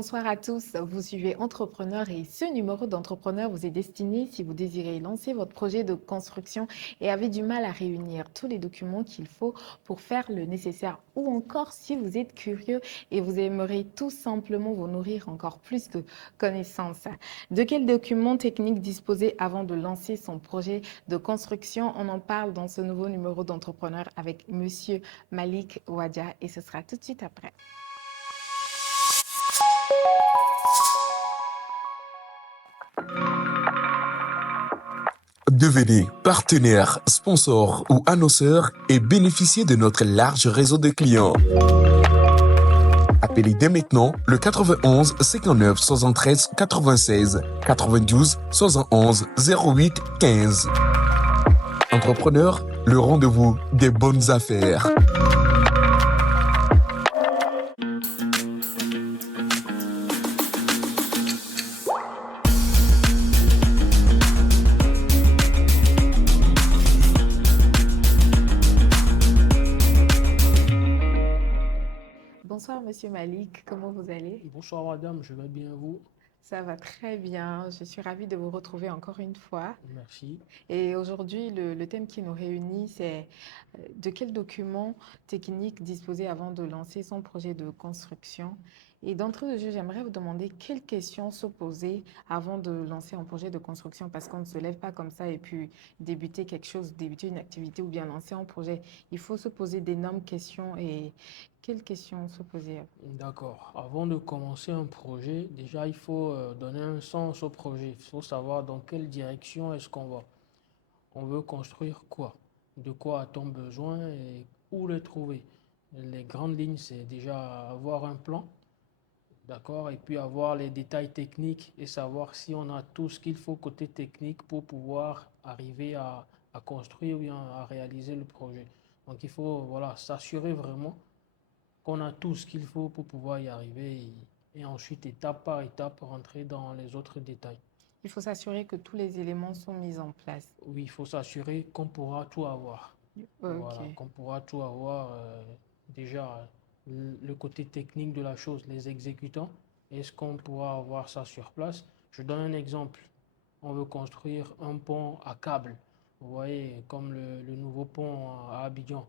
Bonsoir à tous, vous suivez Entrepreneur et ce numéro d'Entrepreneur vous est destiné si vous désirez lancer votre projet de construction et avez du mal à réunir tous les documents qu'il faut pour faire le nécessaire ou encore si vous êtes curieux et vous aimeriez tout simplement vous nourrir encore plus de connaissances. De quels documents techniques disposer avant de lancer son projet de construction? On en parle dans ce nouveau numéro d'Entrepreneur avec Monsieur Malik Wadia et ce sera tout de suite après. Devenez partenaire, sponsor ou annonceur et bénéficiez de notre large réseau de clients. Appelez dès maintenant le 91 59 73 96 92 71 08 15. Entrepreneur, le rendez-vous des bonnes affaires. Bonsoir Monsieur Malik, comment vous allez? Bonsoir madame, je vais bien vous. Ça va très bien, je suis ravie de vous retrouver encore une fois. Merci. Et aujourd'hui, le thème qui nous réunit, c'est de quels documents techniques disposer avant de lancer son projet de construction. Et d'entrée de jeu, j'aimerais vous demander quelles questions se poser avant de lancer un projet de construction, parce qu'on ne se lève pas comme ça et puis débuter quelque chose, débuter une activité ou bien lancer un projet. Il faut se poser d'énormes questions et quelles questions se poser? D'accord. Avant de commencer un projet, déjà il faut donner un sens au projet. Il faut savoir dans quelle direction est-ce qu'on va. On veut construire quoi? De quoi a-t-on besoin et où le trouver? Les grandes lignes, c'est déjà avoir un plan, d'accord, et puis avoir les détails techniques et savoir si on a tout ce qu'il faut côté technique pour pouvoir arriver à construire ou bien à réaliser le projet. Donc il faut voilà, s'assurer vraiment qu'on a tout ce qu'il faut pour pouvoir y arriver et ensuite, étape par étape, rentrer dans les autres détails. Il faut s'assurer que tous les éléments sont mis en place. Oui, il faut s'assurer qu'on pourra tout avoir. Voilà, Ok. qu'on pourra tout avoir. Déjà, le côté technique de la chose, les exécutants, est-ce qu'on pourra avoir ça sur place? Je donne un exemple. On veut construire un pont à câble. Vous voyez, comme le nouveau pont à Abidjan.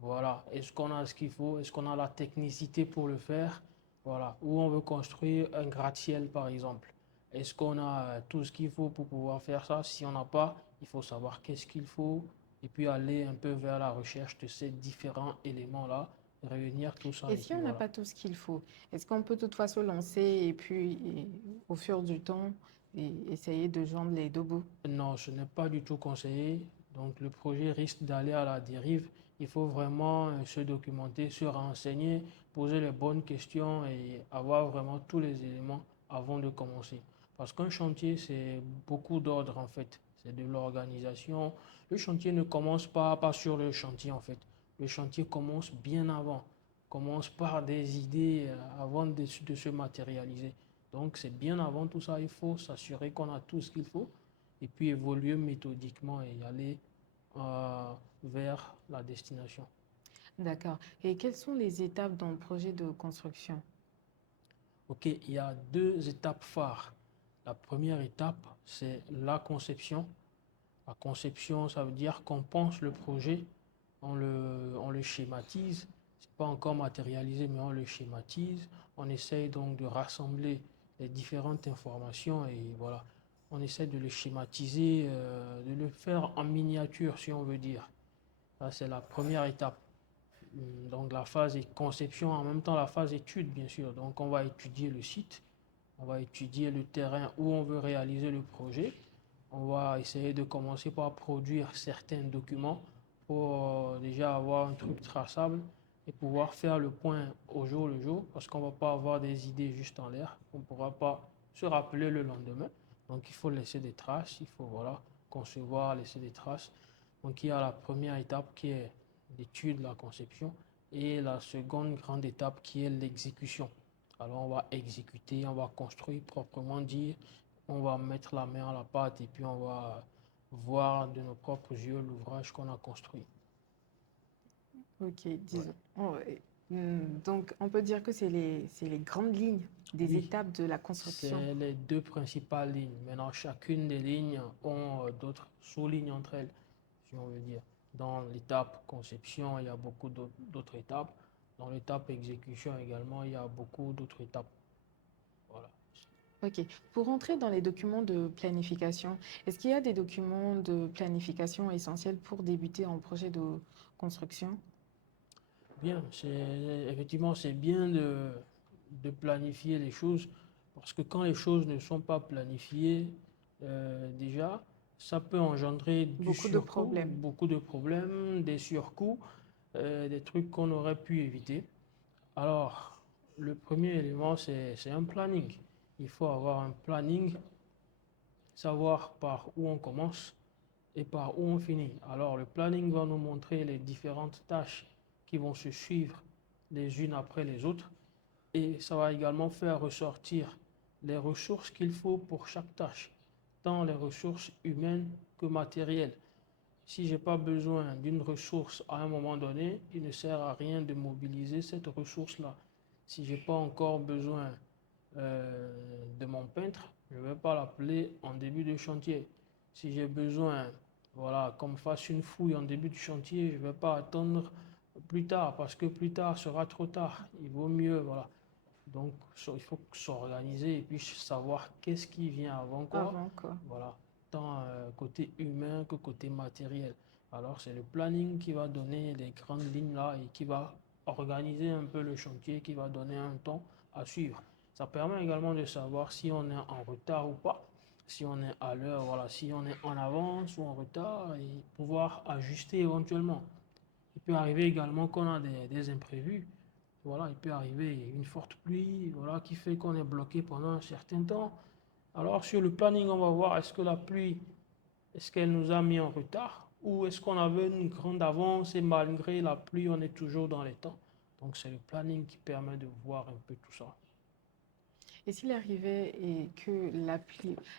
Voilà. Est-ce qu'on a ce qu'il faut? Est-ce qu'on a la technicité pour le faire? Voilà. Ou on veut construire un gratte-ciel, par exemple. Est-ce qu'on a tout ce qu'il faut pour pouvoir faire ça? Si on n'a pas, il faut savoir qu'est-ce qu'il faut et puis aller un peu vers la recherche de ces différents éléments-là, réunir tout ça Et et si puis on n'a voilà. pas tout ce qu'il faut, est-ce qu'on peut toutefois se lancer et puis, au fur du temps, essayer de joindre les deux bouts? Non, ce n'est pas du tout conseillé. Donc le projet risque d'aller à la dérive. Il faut vraiment se documenter, se renseigner, poser les bonnes questions et avoir vraiment tous les éléments avant de commencer. Parce qu'un chantier, c'est beaucoup d'ordre en fait. C'est de l'organisation. Le chantier ne commence pas sur le chantier en fait. Le chantier commence bien avant. Commence par des idées avant de se matérialiser. Donc c'est bien avant tout ça, il faut s'assurer qu'on a tout ce qu'il faut et puis évoluer méthodiquement et aller euh, vers la destination. D'accord. Et quelles sont les étapes dans le projet de construction? Ok, il y a deux étapes phares. La première étape, c'est la conception. La conception, ça veut dire qu'on pense le projet, on le schématise. C'est pas encore matérialisé, mais on le schématise. On essaye donc de rassembler les différentes informations et voilà. On essaie de le schématiser, de le faire en miniature, si on veut dire. Ça, c'est la première étape. Donc la phase est conception, en même temps la phase étude, bien sûr. Donc on va étudier le site, on va étudier le terrain où on veut réaliser le projet. On va essayer de commencer par produire certains documents pour déjà avoir un truc traçable et pouvoir faire le point au jour le jour parce qu'on ne va pas avoir des idées juste en l'air. On ne pourra pas se rappeler le lendemain. Donc il faut laisser des traces, il faut voilà, concevoir, laisser des traces. Donc il y a la première étape qui est l'étude, la conception et la seconde grande étape qui est l'exécution. Alors on va exécuter, on va construire proprement dit, on va mettre la main à la pâte et puis on va voir de nos propres yeux l'ouvrage qu'on a construit. Ok, Ouais. disons. Donc, on peut dire que c'est les grandes lignes des Oui, étapes de la construction. c'est les deux principales lignes. Maintenant, chacune des lignes ont d'autres sous-lignes entre elles, si on veut dire. Dans l'étape conception, il y a beaucoup d'autres étapes. Dans l'étape exécution également, il y a beaucoup d'autres étapes. Voilà. OK. Pour entrer dans les documents de planification, est-ce qu'il y a des documents de planification essentiels pour débuter un projet de construction? Bien, effectivement, c'est bien de planifier les choses parce que quand les choses ne sont pas planifiées, déjà, ça peut engendrer du Beaucoup de surcoût, problèmes. beaucoup de problèmes, des surcoûts, des trucs qu'on aurait pu éviter. Alors, le premier élément, c'est un planning. Il faut avoir un planning, savoir par où on commence et par où on finit. Alors, le planning va nous montrer les différentes tâches qui vont se suivre les unes après les autres et ça va également faire ressortir les ressources qu'il faut pour chaque tâche, tant les ressources humaines que matérielles. Si je n'ai pas besoin d'une ressource à un moment donné, il ne sert à rien de mobiliser cette ressource-là. Si je n'ai pas encore besoin de mon peintre, je ne vais pas l'appeler en début de chantier. Si j'ai besoin, voilà, qu'on me fasse une fouille en début de chantier, je ne vais pas attendre plus tard parce que plus tard sera trop tard. Il vaut mieux, voilà. Donc, il faut s'organiser et puis savoir qu'est-ce qui vient avant quoi. Avant quoi? Voilà, tant côté humain que côté matériel. Alors, c'est le planning qui va donner les grandes lignes là et qui va organiser un peu le chantier, qui va donner un temps à suivre. Ça permet également de savoir si on est en retard ou pas, si on est à l'heure, voilà, si on est en avance ou en retard et pouvoir ajuster éventuellement. Il peut arriver également qu'on a des imprévus. Voilà, il peut arriver une forte pluie, voilà, qui fait qu'on est bloqué pendant un certain temps. Alors sur le planning, on va voir est-ce que la pluie, est-ce qu'elle nous a mis en retard ou est-ce qu'on avait une grande avance et malgré la pluie, on est toujours dans les temps. Donc c'est le planning qui permet de voir un peu tout ça. Et s'il arrivait et que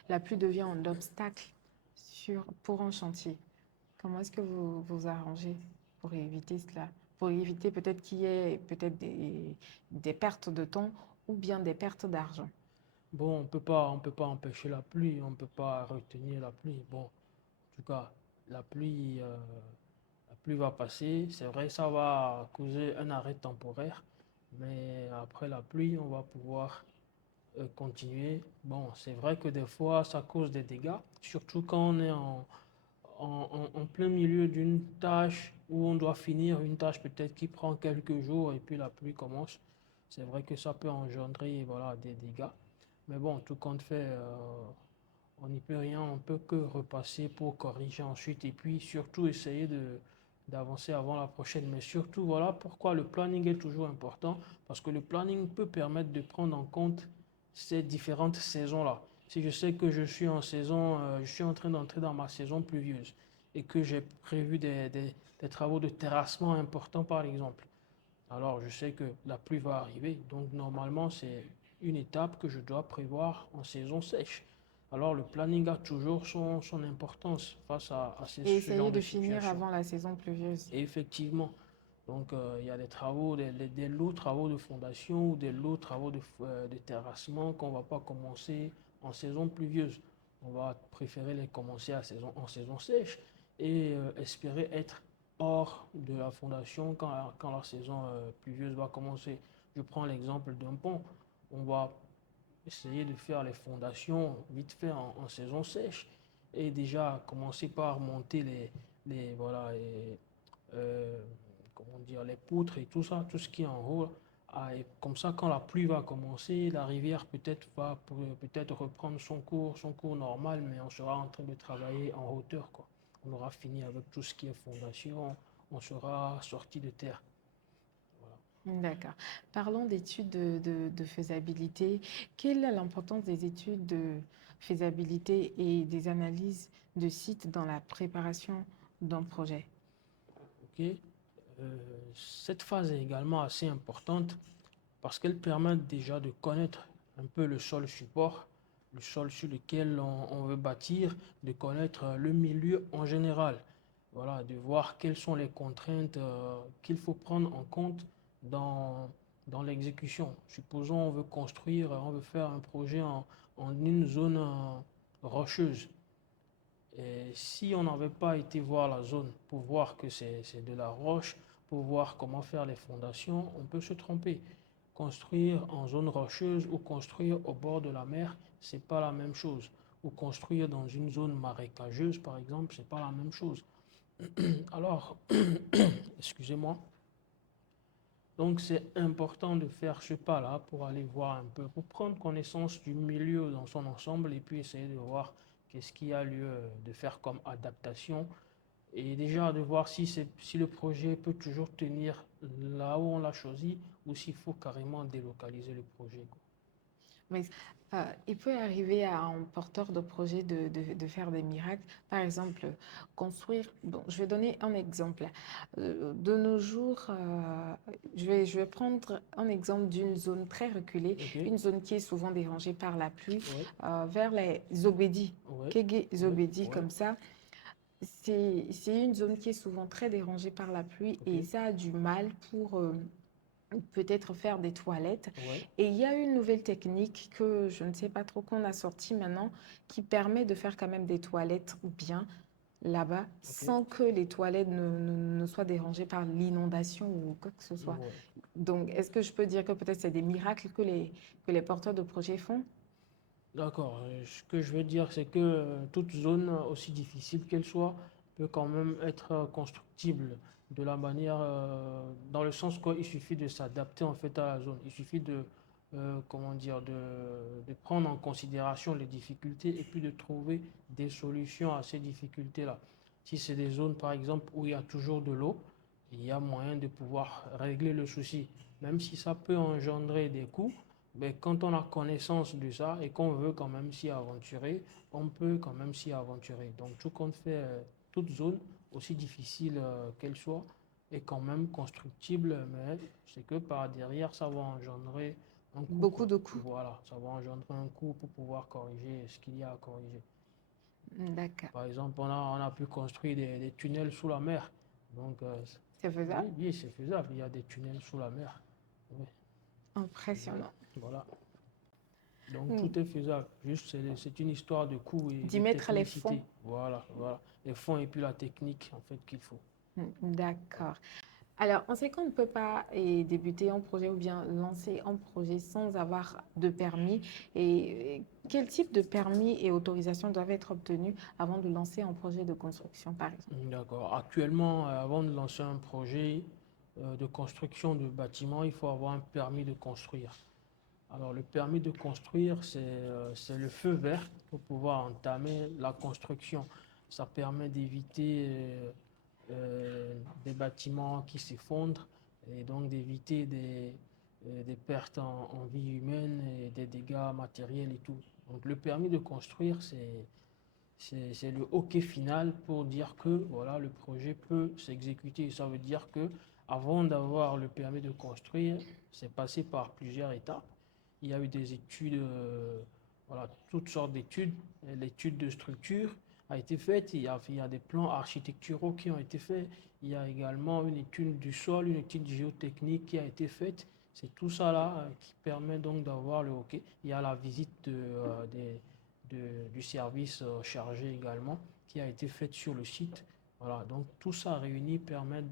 la pluie devient un obstacle pour un chantier, comment est-ce que vous vous arrangez pour éviter cela? Pour éviter peut-être qu'il y ait peut-être des pertes de temps ou bien des pertes d'argent. Bon, on peut pas empêcher la pluie, on ne peut pas retenir la pluie. Bon, en tout cas, la pluie, euh, la pluie va passer. C'est vrai, ça va causer un arrêt temporaire, mais après la pluie, on va pouvoir continuer. Bon, c'est vrai que des fois, ça cause des dégâts, surtout quand on est en plein milieu d'une tâche où on doit finir une tâche peut-être qui prend quelques jours et puis la pluie commence. C'est vrai que ça peut engendrer voilà, des dégâts. Mais bon, tout compte fait, on n'y peut rien, on peut que repasser pour corriger ensuite et puis surtout essayer d'avancer avant la prochaine. Mais surtout, voilà pourquoi le planning est toujours important, parce que le planning peut permettre de prendre en compte ces différentes saisons-là. Si je sais que je suis en saison, je suis en train d'entrer dans ma saison pluvieuse et que j'ai prévu des travaux de terrassement importants par exemple, alors je sais que la pluie va arriver. Donc normalement, c'est une étape que je dois prévoir en saison sèche. Alors le planning a toujours son importance face à Et ce essayer genre de de finir situation. avant la saison pluvieuse. Et effectivement, donc il y a des travaux, des lourds travaux de fondation ou des lourds travaux de terrassement qu'on ne va pas commencer en saison pluvieuse. On va préférer les commencer en saison sèche et espérer être hors de la fondation quand la saison pluvieuse va commencer. Je prends l'exemple d'un pont. On va essayer de faire les fondations vite fait en saison sèche et déjà commencer par monter voilà, euh, comment dire, les poutres et tout ça, tout ce qui est en haut. Et comme ça, quand la pluie va commencer, la rivière peut-être va peut-être reprendre son cours normal, mais on sera en train de travailler en hauteur, quoi. On aura fini avec tout ce qui est fondation, on sera sorti de terre. Voilà. D'accord. Parlons d'études de faisabilité. Quelle est l'importance des études de faisabilité et des analyses de sites dans la préparation d'un projet? Ok. Cette phase est également assez importante parce qu'elle permet déjà de connaître un peu le sol support, le sol sur lequel on veut bâtir, de connaître le milieu en général. Voilà, de voir quelles sont les contraintes qu'il faut prendre en compte dans, dans l'exécution. Supposons on veut construire, on veut faire un projet en une zone rocheuse. Et si on n'avait pas été voir la zone pour voir que c'est de la roche, pour voir comment faire les fondations, on peut se tromper. Construire en zone rocheuse ou construire au bord de la mer, c'est pas la même chose. Ou construire dans une zone marécageuse, par exemple, c'est pas la même chose. Alors, excusez-moi. Donc, c'est important de faire ce pas-là pour aller voir un peu, pour prendre connaissance du milieu dans son ensemble et puis essayer de voir qu'est-ce qu'il y a lieu de faire comme adaptation et déjà de voir si le projet peut toujours tenir là où on l'a choisi ou s'il faut carrément délocaliser le projet, quoi. Mais il peut arriver à un porteur de projet de faire des miracles. Par exemple, construire. Bon, je vais donner un exemple. De nos jours, je vais prendre un exemple d'une zone très reculée, Ok, une zone qui est souvent dérangée par la pluie, ouais, vers les Zobédi, ouais, Kégué ouais, Zobédi, ouais, comme ça. C'est une zone qui est souvent très dérangée par la pluie ok, et ça a du mal pour peut-être faire des toilettes. ouais, Et il y a une nouvelle technique que je ne sais pas trop qu'on a sortie maintenant qui permet de faire quand même des toilettes bien là-bas ok, sans que les toilettes ne soient dérangées par l'inondation ou quoi que ce soit. ouais. Donc, est-ce que je peux dire que peut-être c'est des miracles que les porteurs de projets font? D'accord. Ce que je veux dire, c'est que toute zone, aussi difficile qu'elle soit, peut quand même être constructible de la manière, dans le sens qu'il suffit de s'adapter en fait à la zone. Il suffit de, comment dire, de prendre en considération les difficultés et puis de trouver des solutions à ces difficultés-là. Si c'est des zones, par exemple, où il y a toujours de l'eau, il y a moyen de pouvoir régler le souci, même si ça peut engendrer des coûts. Mais quand on a connaissance de ça et qu'on veut quand même s'y aventurer, on peut quand même s'y aventurer. Donc tout compte fait, toute zone, aussi difficile qu'elle soit, est quand même constructible, mais c'est que par derrière, ça va engendrer un coût, Beaucoup quoi. de coûts. Voilà, ça va engendrer un coût pour pouvoir corriger ce qu'il y a à corriger. D'accord. Par exemple, on a pu construire des tunnels sous la mer. Donc, C'est faisable? oui, oui, c'est faisable. Il y a des tunnels sous la mer. Oui, Impressionnant. voilà. Donc Mm. tout est faisable. Juste, c'est une histoire de coût et D'y de mettre les fonds. technicité. Voilà, voilà. Les fonds et puis la technique, en fait, qu'il faut. D'accord. Alors, on sait qu'on ne peut pas débuter un projet ou bien lancer un projet sans avoir de permis. Et quel type de permis et autorisation doivent être obtenus avant de lancer un projet de construction, par exemple? D'accord. Actuellement, avant de lancer un projet de construction de bâtiment, il faut avoir un permis de construire. Alors, le permis de construire, c'est le feu vert pour pouvoir entamer la construction. Ça permet d'éviter des bâtiments qui s'effondrent et donc d'éviter des pertes en vie humaine et des dégâts matériels et tout. Donc, le permis de construire, c'est le OK final pour dire que voilà, le projet peut s'exécuter. Ça veut dire que avant d'avoir le permis de construire, c'est passé par plusieurs étapes. Il y a eu des études, voilà, toutes sortes d'études. L'étude de structure a été faite. Il y a des plans architecturaux qui ont été faits. Il y a également une étude du sol, une étude géotechnique qui a été faite. C'est tout ça là qui permet donc d'avoir le OK. Il y a la visite du service chargé également qui a été faite sur le site. Voilà, donc tout ça réuni permet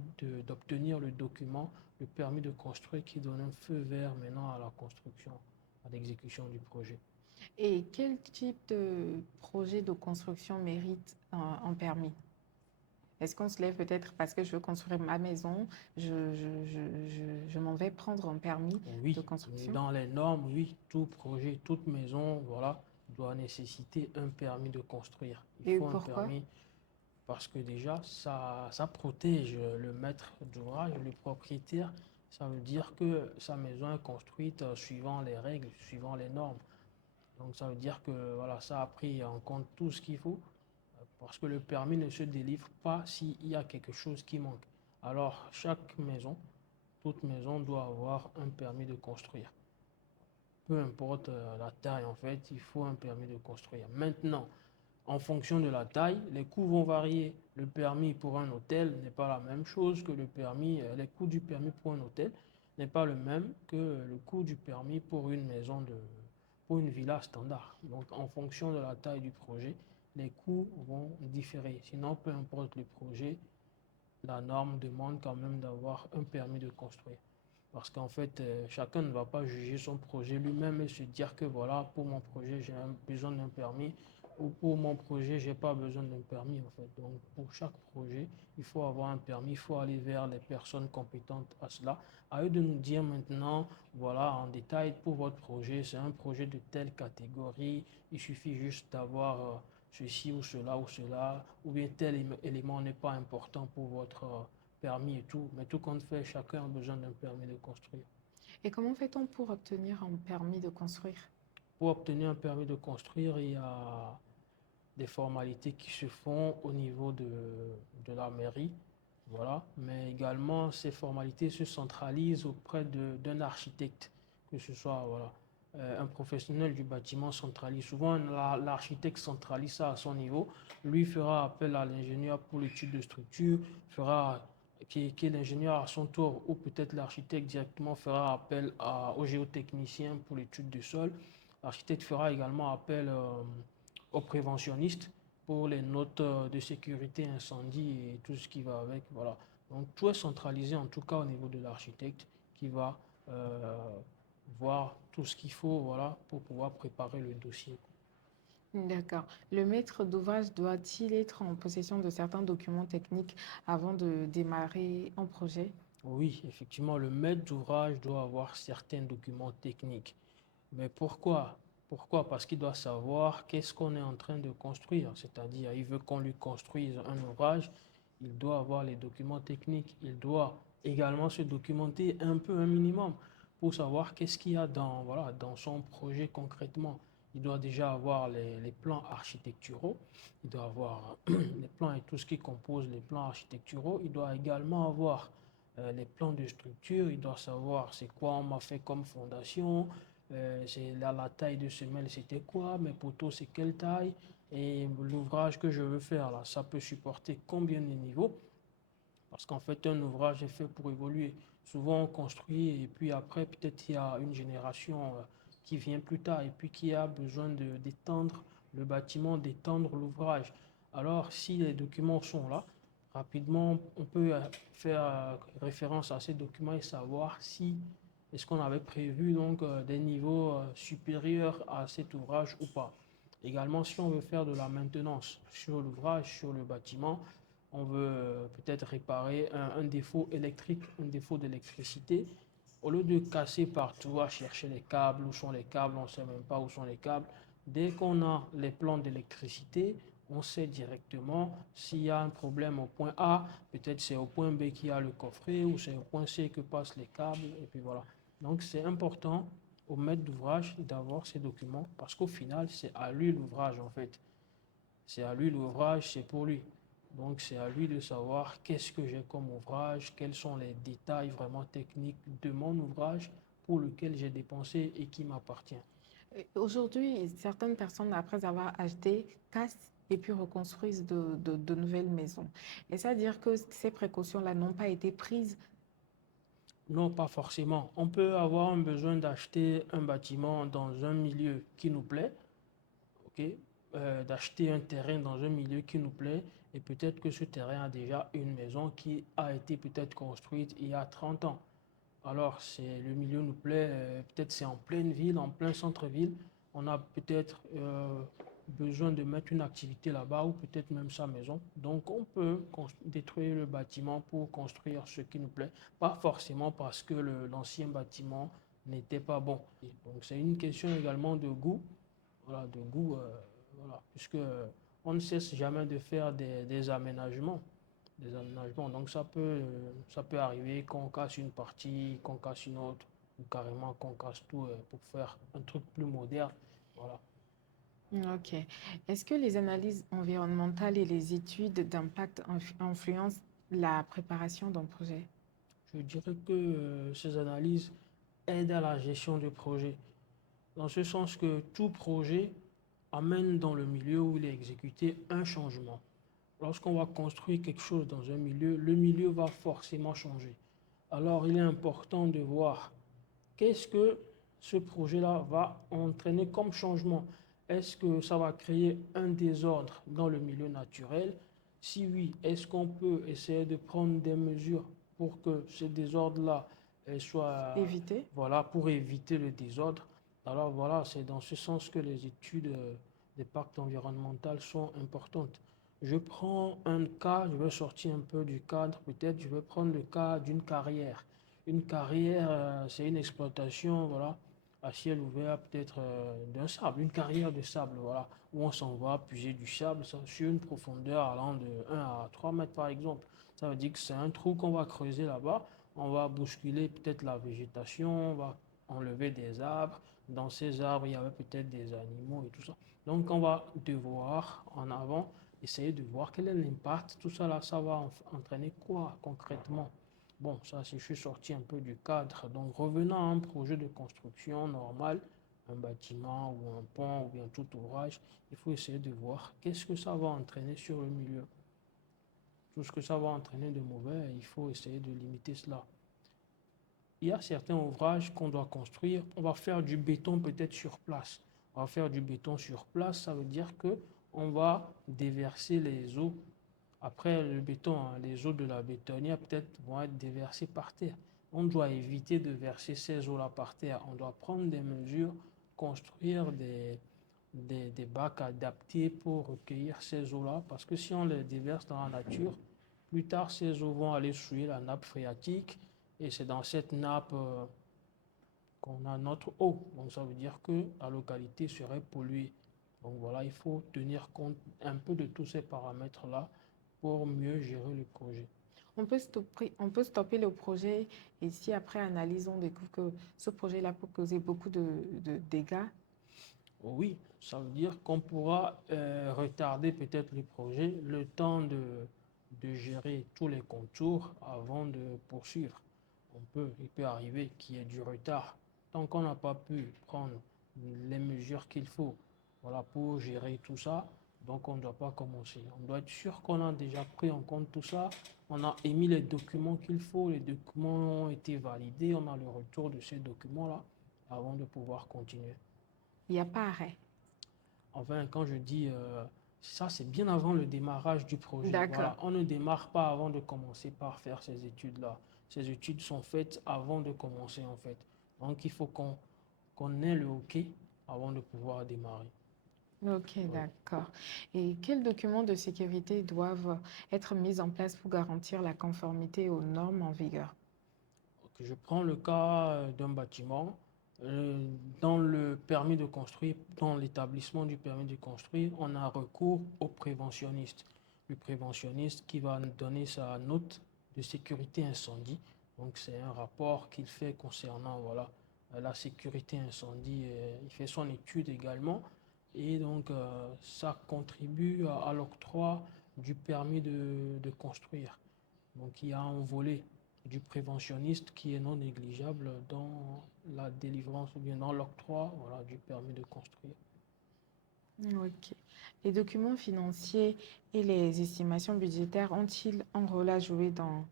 d'obtenir le document, le permis de construire qui donne un feu vert maintenant à la construction, à l'exécution du projet. Et quel type de projet de construction mérite un permis? Est-ce qu'on se lève peut-être parce que je veux construire ma maison, je m'en vais prendre un permis de Oui, construction? dans les normes, oui, tout projet, toute maison, voilà, doit nécessiter un permis de construire. Il Et faut un pourquoi? permis parce que déjà, ça protège le maître d'ouvrage, le propriétaire. Ça veut dire que sa maison est construite suivant les règles, suivant les normes. Donc ça veut dire que voilà, ça a pris en compte tout ce qu'il faut, parce que le permis ne se délivre pas s'il y a quelque chose qui manque. Alors chaque maison, toute maison doit avoir un permis de construire. Peu importe la taille, en fait, il faut un permis de construire. Maintenant, en fonction de la taille, les coûts vont varier. Le permis pour un hôtel n'est pas la même chose que le permis, les coûts du permis pour un hôtel n'est pas le même que le coût du permis pour une pour une villa standard. Donc, en fonction de la taille du projet, les coûts vont différer. Sinon, peu importe le projet, la norme demande quand même d'avoir un permis de construire. Parce qu'en fait, chacun ne va pas juger son projet lui-même et se dire que voilà, pour mon projet, j'ai besoin d'un permis ou pour mon projet, j'ai pas besoin d'un permis en fait. Donc, pour chaque projet, il faut avoir un permis, il faut aller vers les personnes compétentes à cela. À eux de nous dire maintenant, voilà, en détail, pour votre projet, c'est un projet de telle catégorie, il suffit juste d'avoir ceci ou cela, ou bien tel élément n'est pas important pour votre permis et tout, mais tout compte fait, chacun a besoin d'un permis de construire. Et comment fait-on pour obtenir un permis de construire? Pour obtenir un permis de construire, il y a des formalités qui se font au niveau de la mairie, voilà, mais également ces formalités se centralisent auprès d'un architecte, que ce soit voilà, un professionnel du bâtiment centralise. Souvent, l'architecte centralise ça à son niveau, lui fera appel à l'ingénieur pour l'étude de structure, fera qui est l'ingénieur à son tour, ou peut-être l'architecte directement fera appel au géotechnicien pour l'étude du sol. L'architecte fera également appel aux préventionnistes pour les notes de sécurité incendie et tout ce qui va avec. Voilà. Donc tout est centralisé en tout cas au niveau de l'architecte qui va voir tout ce qu'il faut voilà, pour pouvoir préparer le dossier. D'accord. Le maître d'ouvrage doit-il être en possession de certains documents techniques avant de démarrer un projet? Oui, effectivement, le maître d'ouvrage doit avoir certains documents techniques. Mais pourquoi? Pourquoi? Parce qu'il doit savoir qu'est-ce qu'on est en train de construire. C'est-à-dire, il veut qu'on lui construise un ouvrage, il doit avoir les documents techniques. Il doit également se documenter un peu, un minimum, pour savoir qu'est-ce qu'il y a dans, voilà, dans son projet concrètement. Il doit déjà avoir les plans architecturaux, il doit avoir les plans et tout ce qui compose les plans architecturaux. Il doit également avoir les plans de structure, il doit savoir c'est quoi on m'a fait comme fondation, c'est la taille de semelle, c'était quoi, mes poteaux, c'est quelle taille, et l'ouvrage que je veux faire là, ça peut supporter combien de niveaux, parce qu'en fait, un ouvrage est fait pour évoluer. Souvent, on construit, et puis après, peut-être il y a une génération qui vient plus tard, et puis qui a besoin d'étendre le bâtiment, d'étendre l'ouvrage. Alors, si les documents sont là, rapidement, on peut faire référence à ces documents et savoir si est-ce qu'on avait prévu donc des niveaux supérieurs à cet ouvrage ou pas. Également, si on veut faire de la maintenance sur l'ouvrage, sur le bâtiment, on veut peut-être réparer un défaut électrique, un défaut d'électricité. Au lieu de casser partout à chercher les câbles, où sont les câbles, on ne sait même pas où sont les câbles. Dès qu'on a les plans d'électricité, on sait directement s'il y a un problème au point A, peut-être c'est au point B qu'il y a le coffret, ou c'est au point C que passent les câbles, et puis voilà. Donc c'est important au maître d'ouvrage d'avoir ces documents, parce qu'au final, c'est à lui l'ouvrage en fait. C'est à lui l'ouvrage, c'est pour lui. Donc c'est à lui de savoir qu'est-ce que j'ai comme ouvrage, quels sont les détails vraiment techniques de mon ouvrage pour lequel j'ai dépensé et qui m'appartient. Aujourd'hui, certaines personnes, après avoir acheté, cassent et puis reconstruisent de nouvelles maisons. Et c'est-à-dire que ces précautions-là n'ont pas été prises. Non, pas forcément. On peut avoir un besoin d'acheter un bâtiment dans un milieu qui nous plaît, ok? D'acheter un terrain dans un milieu qui nous plaît et peut-être que ce terrain a déjà une maison qui a été peut-être construite il y a 30 ans. Alors, le milieu nous plaît, peut-être c'est en pleine ville, en plein centre-ville. On a peut-être besoin de mettre une activité là-bas ou peut-être même sa maison. Donc, on peut détruire le bâtiment pour construire ce qui nous plaît. Pas forcément parce que l'ancien bâtiment n'était pas bon. Donc, c'est une question également de goût. Voilà, de goût, voilà, puisque on ne cesse jamais de faire des aménagements des aménagements. Donc ça peut arriver qu'on casse une partie, qu'on casse une autre, ou carrément qu'on casse tout pour faire un truc plus moderne. Voilà. Ok. Est-ce que les analyses environnementales et les études d'impact influencent la préparation d'un projet? Je dirais que ces analyses aident à la gestion du projet, dans ce sens que tout projet amène dans le milieu où il est exécuté un changement. Lorsqu'on va construire quelque chose dans un milieu, le milieu va forcément changer. Alors, il est important de voir qu'est-ce que ce projet-là va entraîner comme changement. Est-ce que ça va créer un désordre dans le milieu naturel? Si oui, est-ce qu'on peut essayer de prendre des mesures pour que ce désordre-là soit, Éviter. voilà, pour éviter le désordre? Alors voilà, c'est dans ce sens que les études des pactes environnementaux sont importantes. Je prends un cas, je vais sortir un peu du cadre, peut-être je vais prendre le cas d'une carrière. Une carrière, c'est une exploitation, voilà, à ciel ouvert, peut-être d'un sable, une carrière de sable, voilà, où on s'en va puiser du sable sur une profondeur allant de 1 à 3 mètres, par exemple. Ça veut dire que c'est un trou qu'on va creuser là-bas, on va bousculer peut-être la végétation, on va enlever des arbres. Dans ces arbres, il y avait peut-être des animaux et tout ça. Donc, on va devoir, en avant, essayer de voir quel est l'impact. Tout ça là, ça va entraîner quoi concrètement? Bon, ça, c'est je suis sorti un peu du cadre. Donc, revenant à un projet de construction normal, un bâtiment ou un pont ou bien tout ouvrage, il faut essayer de voir qu'est-ce que ça va entraîner sur le milieu. Tout ce que ça va entraîner de mauvais, il faut essayer de limiter cela. Il y a certains ouvrages qu'on doit construire. On va faire du béton peut-être sur place. On va faire du béton sur place, ça veut dire que on va déverser les eaux. Après le béton, hein, les eaux de la bétonnière peut-être vont être déversées par terre. On doit éviter de verser ces eaux-là par terre. On doit prendre des mesures, construire des bacs adaptés pour recueillir ces eaux-là. Parce que si on les déverse dans la nature, plus tard, ces eaux vont aller souiller la nappe phréatique. Et c'est dans cette nappe qu'on a notre eau. Donc ça veut dire que la localité serait polluée. Donc voilà, il faut tenir compte un peu de tous ces paramètres-là pour mieux gérer le projet. On peut stopper le projet et si après analyse, on découvre que ce projet-là peut causer beaucoup de dégâts. Oui, ça veut dire qu'on pourra retarder peut-être le projet, le temps de gérer tous les contours avant de poursuivre. Il peut arriver qu'il y ait du retard. Tant qu'on n'a pas pu prendre les mesures qu'il faut, voilà, pour gérer tout ça, donc on ne doit pas commencer. On doit être sûr qu'on a déjà pris en compte tout ça. On a émis les documents qu'il faut, les documents ont été validés, on a le retour de ces documents-là avant de pouvoir continuer. Il n'y a pas arrêt. Enfin, quand je dis ça, c'est bien avant le démarrage du projet. D'accord. Voilà, on ne démarre pas avant de commencer par faire ces études-là. Ces études sont faites avant de commencer, en fait. Donc, il faut qu'on ait le OK avant de pouvoir démarrer. Ok, Oui. d'accord. Et quels documents de sécurité doivent être mis en place pour garantir la conformité aux normes en vigueur? Ok, je prends le cas d'un bâtiment. Euh, Dans le permis de construire, dans l'établissement du permis de construire, on a recours au préventionniste. Le préventionniste qui va nous donner sa note de sécurité incendie. Donc, c'est un rapport qu'il fait concernant voilà, la sécurité incendie. Il fait son étude également. Et donc, ça contribue à l'octroi du permis de construire. Donc, il y a un volet du préventionniste qui est non négligeable dans la délivrance ou bien dans l'octroi voilà, du permis de construire. Ok. Les documents financiers et les estimations budgétaires ont-ils un rôle à jouer dans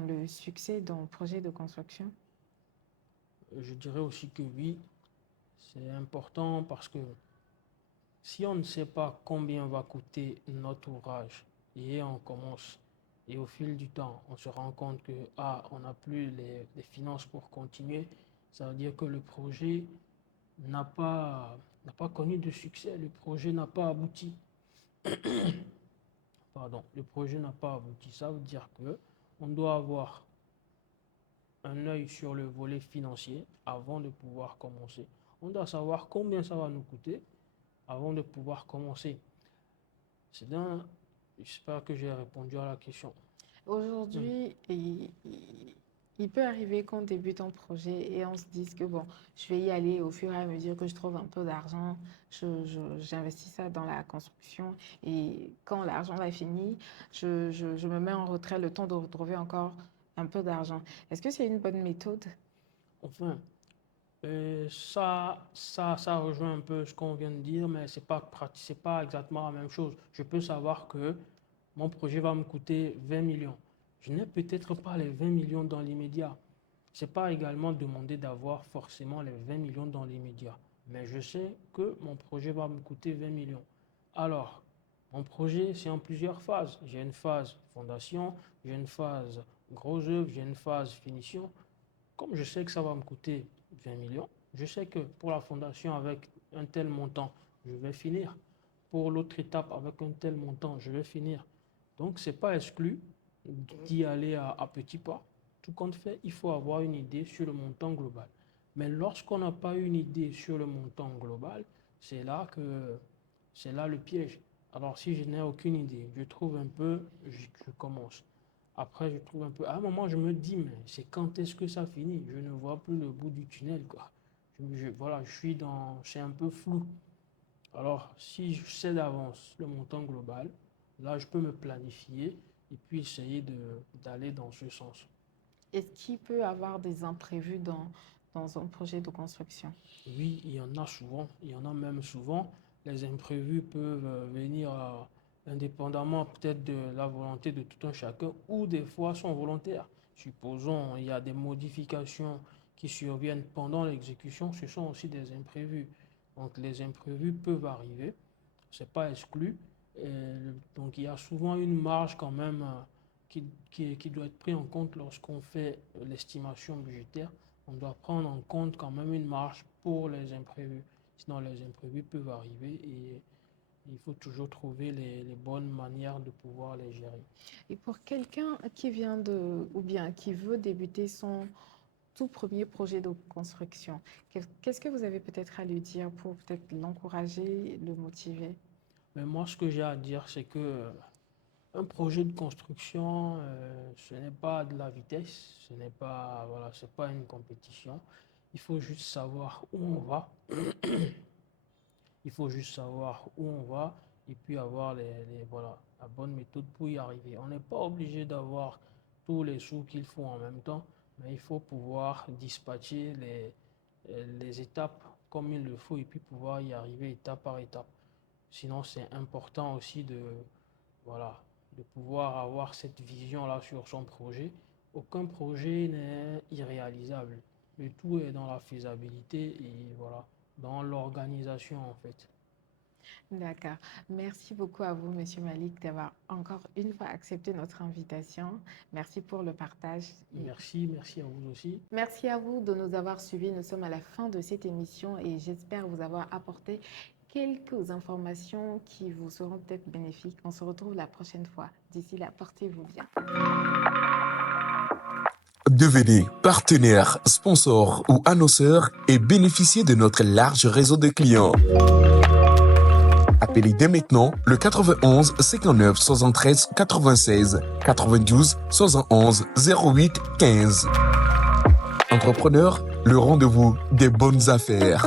le succès d'un projet de construction? Je dirais aussi que oui, c'est important parce que si on ne sait pas combien va coûter notre ouvrage et on commence et au fil du temps, on se rend compte que on n'a plus les finances pour continuer, ça veut dire que le projet n'a pas connu de succès, le projet n'a pas abouti. Pardon, le projet n'a pas abouti. Ça veut dire que on doit avoir un œil sur le volet financier avant de pouvoir commencer. On doit savoir combien ça va nous coûter avant de pouvoir commencer. C'est d'un, j'espère que j'ai répondu à la question. Hmm. Aujourd'hui, il peut arriver qu'on débute un projet et on se dise que bon, je vais y aller au fur et à mesure que je trouve un peu d'argent, j'investis ça dans la construction et quand l'argent va finir, je me mets en retrait le temps de retrouver encore un peu d'argent. Est-ce que c'est une bonne méthode? Enfin, ça rejoint un peu ce qu'on vient de dire, mais c'est pas exactement la même chose. Je peux savoir que mon projet va me coûter 20 millions. Je n'ai peut-être pas les 20 millions dans l'immédiat. Ce n'est pas également demander d'avoir forcément les 20 millions dans l'immédiat. Mais je sais que mon projet va me coûter 20 millions. Alors, mon projet, c'est en plusieurs phases. J'ai une phase fondation, j'ai une phase gros œuvre, j'ai une phase finition. Comme je sais que ça va me coûter 20 millions, je sais que pour la fondation, avec un tel montant, je vais finir. Pour l'autre étape, avec un tel montant, je vais finir. Donc, ce n'est pas exclu d'y aller à petits pas. Tout compte fait, il faut avoir une idée sur le montant global. Mais lorsqu'on n'a pas une idée sur le montant global, c'est là le piège. Alors, si je n'ai aucune idée, je trouve un peu, je commence. Après, je trouve un peu, à un moment, je me dis, mais c'est quand est-ce que ça finit? Je ne vois plus le bout du tunnel, quoi. Voilà, c'est un peu flou. Alors, si je sais d'avance le montant global, là, je peux me planifier et puis essayer d'aller dans ce sens. Est-ce qu'il peut y avoir des imprévus dans un projet de construction? Oui, il y en a souvent, il y en a même souvent. Les imprévus peuvent venir indépendamment peut-être de la volonté de tout un chacun ou des fois sont volontaires. Supposons il y a des modifications qui surviennent pendant l'exécution, ce sont aussi des imprévus. Donc les imprévus peuvent arriver, ce n'est pas exclu. Donc il y a souvent une marge quand même qui doit être prise en compte lorsqu'on fait l'estimation budgétaire. On doit prendre en compte quand même une marge pour les imprévus. Sinon, les imprévus peuvent arriver et il faut toujours trouver les bonnes manières de pouvoir les gérer. Et pour quelqu'un qui vient ou bien qui veut débuter son tout premier projet de construction, qu'est-ce que vous avez peut-être à lui dire pour peut-être l'encourager, le motiver? Mais moi, ce que j'ai à dire, c'est que un projet de construction, ce n'est pas de la vitesse, ce n'est pas, voilà, c'est pas une compétition. Il faut juste savoir où on va. Il faut juste savoir où on va et puis avoir voilà, la bonne méthode pour y arriver. On n'est pas obligé d'avoir tous les sous qu'il faut en même temps, mais il faut pouvoir dispatcher les étapes comme il le faut et puis pouvoir y arriver étape par étape. Sinon, c'est important aussi voilà, de pouvoir avoir cette vision-là sur son projet. Aucun projet n'est irréalisable. Le tout est dans la faisabilité et voilà, dans l'organisation en fait. D'accord. Merci beaucoup à vous, Monsieur Malik, d'avoir encore une fois accepté notre invitation. Merci pour le partage. Merci à vous aussi. Merci à vous de nous avoir suivis. Nous sommes à la fin de cette émission et j'espère vous avoir apporté quelques informations qui vous seront peut-être bénéfiques. On se retrouve la prochaine fois. D'ici là, portez-vous bien. Devenez partenaire, sponsor ou annonceur et bénéficiez de notre large réseau de clients. Appelez dès maintenant le 91 59 73 96 92 71 08 15. Entrepreneur, le rendez-vous des bonnes affaires.